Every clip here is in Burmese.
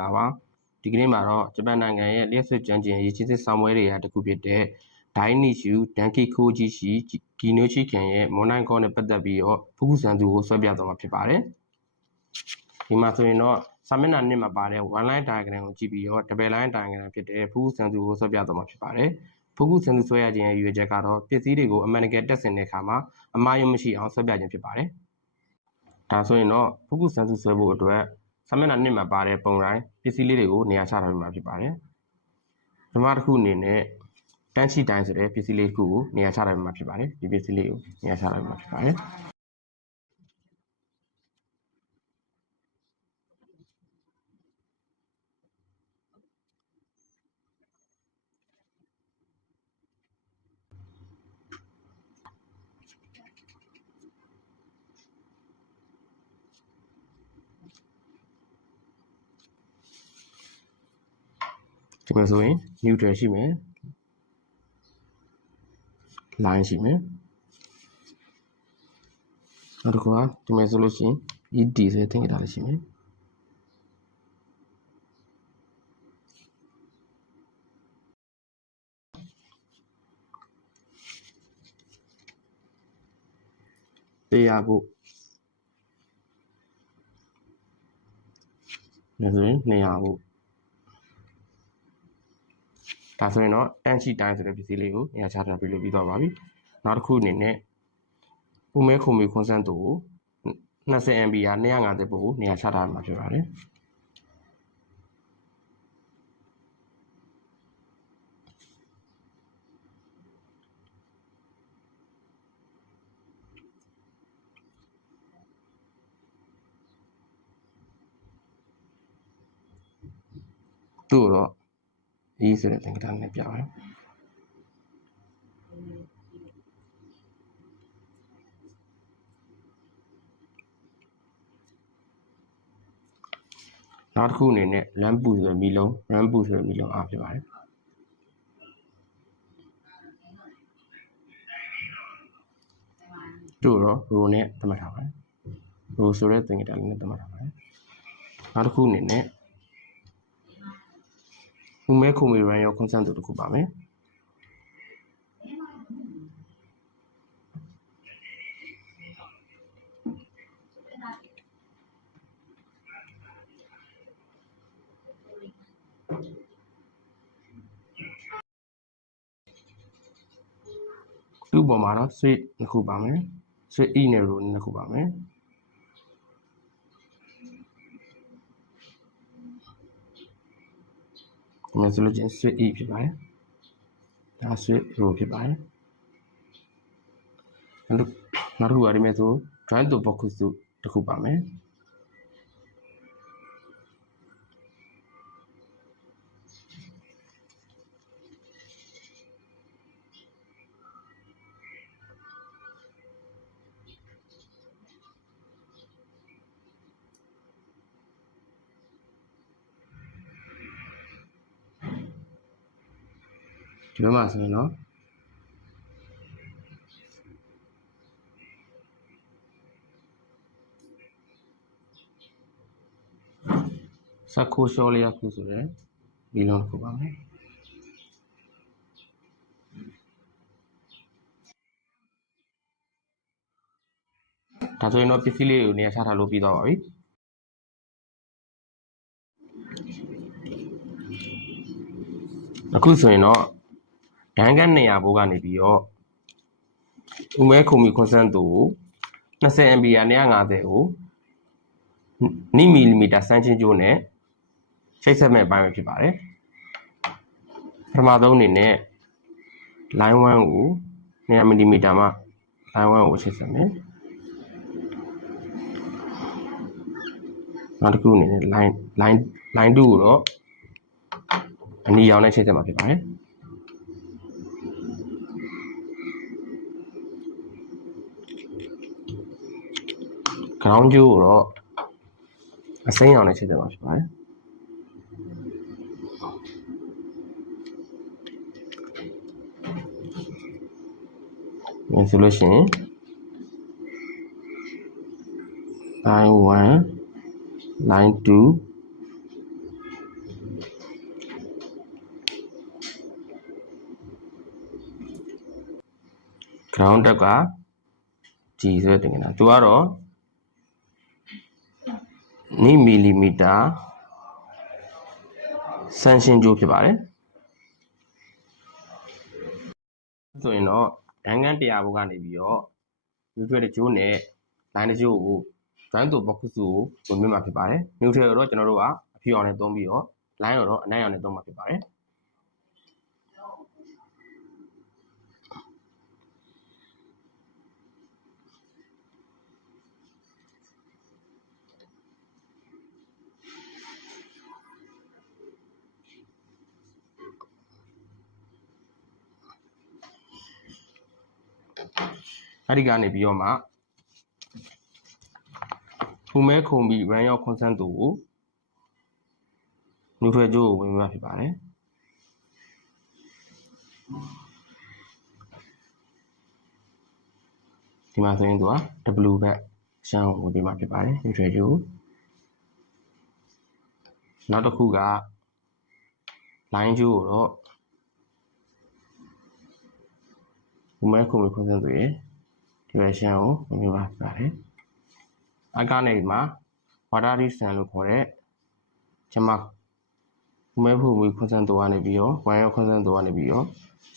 လာပါဒီကနေ့မှာတော့ဂျပန်နိုင်ငံရဲ့လျှက်စစ်ကြမ်းကျင်ရေးချင်းစစ်ဆောင်ပွဲတွေရာတစ်ခုဖြစ်တဲ့ဒိုင်းနီရှူဒန်ကီခိုဂျီရှိဂီနိုချီကန်ရဲ့မွန်နိုင်ကောနဲ့ပတ်သက်ပြီးတော့ဖူကူဆန်သူကိုဆွဲပြသွားမှာဖြစ်ပါတယ်ဒီမှာဆိုရင်တော့စာမျက်နှာ1မှာပါတဲ့ one line diagram ကိုကြည့်ပြီးတော့ double line diagram ဖြစ်တဲ့ဖူကူဆန်သူကိုဆွဲပြသွားမှာဖြစ်ပါတယ်ဖူကူဆန်သူဆွဲရခြင်းရဲ့ရည်ရွယ်ချက်ကတော့ပစ္စည်းတွေကိုအမှန်တကယ်တက်ဆင်တဲ့အခါမှာအမှားယွင်းမရှိအောင်ဆွဲပြခြင်းဖြစ်ပါတယ်ဒါဆိုရင်တော့ဖူကူဆန်သူဆွဲဖို့အတွက်စာမျက်နှာ1မှာပါတဲ့ပုံတိုင်းပစ္စည်းလေးတွေကိုနေရာချထားပေးမှာဖြစ်ပါတယ်ပထမတစ်ခုအနေနဲ့တန်းချီတိုင်းဆိုတဲ့ပစ္စည်းလေးတစ်ခုကိုနေရာချထားပေးမှာဖြစ်ပါတယ်ဒီပစ္စည်းလေးကိုနေရာချထားပေးမှာဖြစ်ပါတယ်ဒီမှာဆိုရင် neutral ရှိမယ် line ရှိမယ်နောက်တစ်ခုကဒီမှာဆိုလို့ရှိရင် ED ဆိုတဲ့သင်္ကေတလေးရှိမယ်တရားဖို့ဒါဆိုရင်200ဖို့ဒါဆိုရင်တော့တန်းချီတိုင်းဆိုတဲ့ပစ္စည်းလေးကိုနေရာချထားပြီးလို့ပြီးသွားပါပြီနောက်တစ်ခုအနေနဲ့ဥမဲခုံမီခွန်စန်းတူကို20 MB ရာ250ပို့ကိုနေရာချထားမှာဖြစ်ပါတယ်သူ့တော့ဒီဆိုတဲ့သင်္ကေတနဲ့ပြပါတယ်နောက်တစ်ခုအနေနဲ့လမ်းပူဆိုတဲ့မီလုံးရမ်းပူဆိုတဲ့မီလုံးအားဖြစ်ပါတယ်တို့တော့ row နဲ့သတ်မှတ်ထားပါတယ် row ဆိုတဲ့သင်္ကေတလေးနဲ့သတ်မှတ်ထားပါတယ်နောက်တစ်ခုအနေနဲ့ဥမဲခုံမီရန်ရောခွန်စန်းတူတစ်ခုပါမယ်သူ့ပေါ်မှာတော့ switch နှစ်ခုပါမယ် switch E နဲ့ row နှစ်ခုပါမယ်ဒီမှာဆိုလို့ချင်း switch E ဖြစ်ပါတယ်ဒါ switch row ဖြစ်ပါတယ်နောက်တစ်ခုကဒီမှာဆို drive to box တစ်ခုပါမယ်ဒီဘက်မှာဆိုရင်တော့စက်ခိုးရှော်လေးရခုဆိုတဲ့ဒီလုံးတစ်ခုပါမယ်ဒါဆိုရင်တော့ပစ္စည်းလေးကိုနေရာချထားလို့ပြီးသွားပါပြီအခုဆိုရင်တော့ဒန်ကန်200ဘိုးကနေပြီးတော့ဥမဲခုံမီခွန်စန်းတူကို20 MB ရာ250ကိုနိမီလီမီတာစမ်းချင်းကျိုးနဲ့ချိတ်ဆက်မဲ့ပိုင်းပဲဖြစ်ပါတယ်ပထမဆုံးအနေနဲ့ line 1ကို200 mm မှ line 1ကိုချိတ်ဆက်မယ်နောက်တစ်ခုအနေနဲ့ line 2ကိုတော့အနီရောင်နဲ့ချိတ်ဆက်မှာဖြစ်ပါတယ်ground ကျိုးကိုတော့အစိမ်းရောင်နဲ့ချိတ်ဆက်မှာဖြစ်ပါတယ်ဒါဆိုလို့ရှိရင် line 1 line 2 ground တက်က G ဆိုတဲ့တင်ကနာသူကတော့နိမီလီမီတာဆန်ရှင်းကျိုးဖြစ်ပါတယ်ဆိုရင်တော့ဒန်းကန်း100ဘုတ်ကနေပြီးတော့နျူထရယ်တစ်ကျိုးနဲ့လိုင်းတစ်ကျိုးကို joint တို့ box ကိုဝင်မြမှာဖြစ်ပါတယ်နျူထရယ်တော့ကျွန်တော်တို့ကအဖြူအောင်နဲ့သုံးပြီးတော့ line တော့အနက်အောင်နဲ့သုံးမှာဖြစ်ပါတယ်အဲ့ဒီကနေပြီးတော့မှဖူမဲခုံပြီး run ရောက် consent တို့ကို neutral ကျိုးကိုဝင်မှာဖြစ်ပါတယ်ဒီမှာဆိုရင်သူက W ဘက်ရှမ်းကိုဝင်ပြီးမှာဖြစ်ပါတယ် neutral ကျိုးနောက်တစ်ခုက line ကျိုးကိုတော့ဖူမဲခုံပြီး consent တို့ရဲ့ဒီဘက်ရှမ်းကိုဝင်ပြီးမှာဖြစ်ပါတယ်အကနေမှာ water reason လို့ခေါ်တဲ့ဂျမမဲဖို့ဝေခွန်စံတော်ကနေပြီးတော့ဝိုင်းရောက်ခွန်စံတော်ကနေပြီးတော့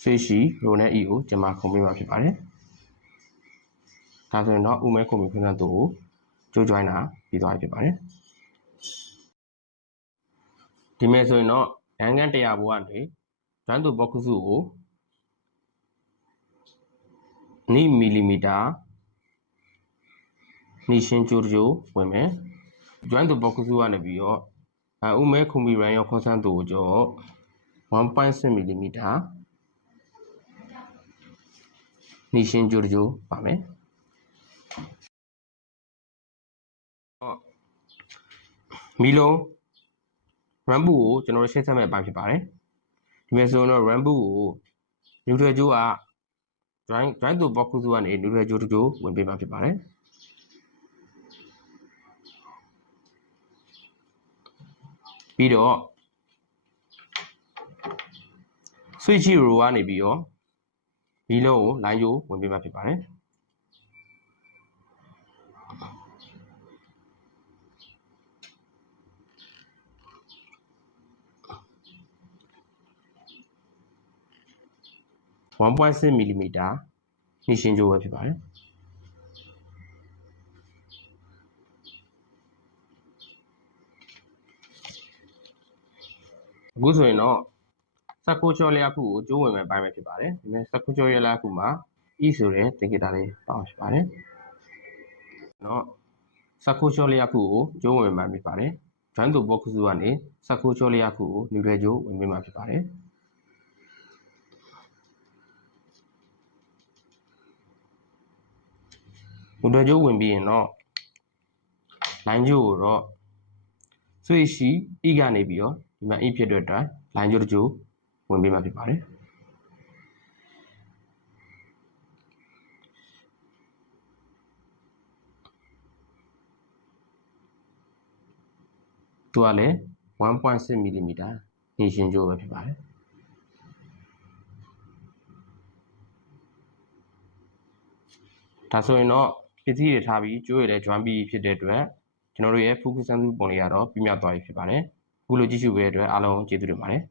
ဆေးရှိရိုနဲ့ E ကိုဂျမခုံပေးမှာဖြစ်ပါတယ်ဒါဆိုရင်တော့ဥမဲခုံပြီးခွန်စံတော်ကိုကြိုး join တာပြီးသွားပြီဖြစ်ပါတယ်ဒီမဲ့ဆိုရင်တော့ဒန်းကန်း100ဘိုးကနေ join တော် box စုကိုနိမီလီမီတာနိရှင်းကျိုးဝင်မယ် join တော် box စုကနေပြီးတော့ဥမဲခုံပြီး run ရောက်ခွန်စံတော်ကိုကြော 1.6 mm နိရှင်းကျိုးပါမယ်မီလုံး run ဘူးကိုကျွန်တော်တို့ရှင်းဆက်မဲ့အပိုင်းဖြစ်ပါတယ်ဒီမဲ့ဆိုတော့ run ဘူးကို neutral ကျိုးက join တော် box စုကနေ neutral ကျိုးဝင်ပေးမှာဖြစ်ပါတယ်ပြီးတော့ switch 0ကနေပြီးတော့မီလုံးကို line ကျိုးဝင်ပေးမှာဖြစ်ပါတယ်1.6 mm နိရှင်းကျိုးပဲဖြစ်ပါတယ်အခုဆိုရင်တော့စက်ကိုချောလျာခုကိုကျိုးဝင်မဲ့ပိုင်းပဲဖြစ်ပါတယ်ဒီမဲ့စက်ကိုချောလျာခုမှာ E ဆိုတဲ့သင်္ကေတလေးပါမှာဖြစ်ပါတယ်နော်စက်ကိုချောလျာခုကိုကျိုးဝင်မှာဖြစ်ပါတယ် join တို့ box စုကနေစက်ကိုချောလျာခုကို neutral ကျိုးဝင်ပေးမှာဖြစ်ပါတယ်neutral ကျိုးဝင်ပြီးရင်တော့ line ကျိုးကိုတော့ switch E ကနေပြီးတော့ဒီမှာ E ဖြစ်တဲ့အတွက် line ကျိုးတစ်ကျိုးဝင်ပေးမှာဖြစ်ပါတယ်သူကလည်း 1.6 mm နိရှင်းကျိုးပဲဖြစ်ပါတယ်ဒါဆိုရင်တော့ပစ္စည်းတွေထားပြီးကျိုးရတဲ့ join ပြီးဖြစ်တဲ့အတွက်ကျွန်တော်တို့ရဲ့ focus စမ်းစုပုံလေးကတော့ပြည့်မြောက်သွားပြီဖြစ်ပါတယ်အခုလိုကြည့်ရှုပေးတဲ့အတွက်အားလုံးကျေးဇူးတင်ပါတယ်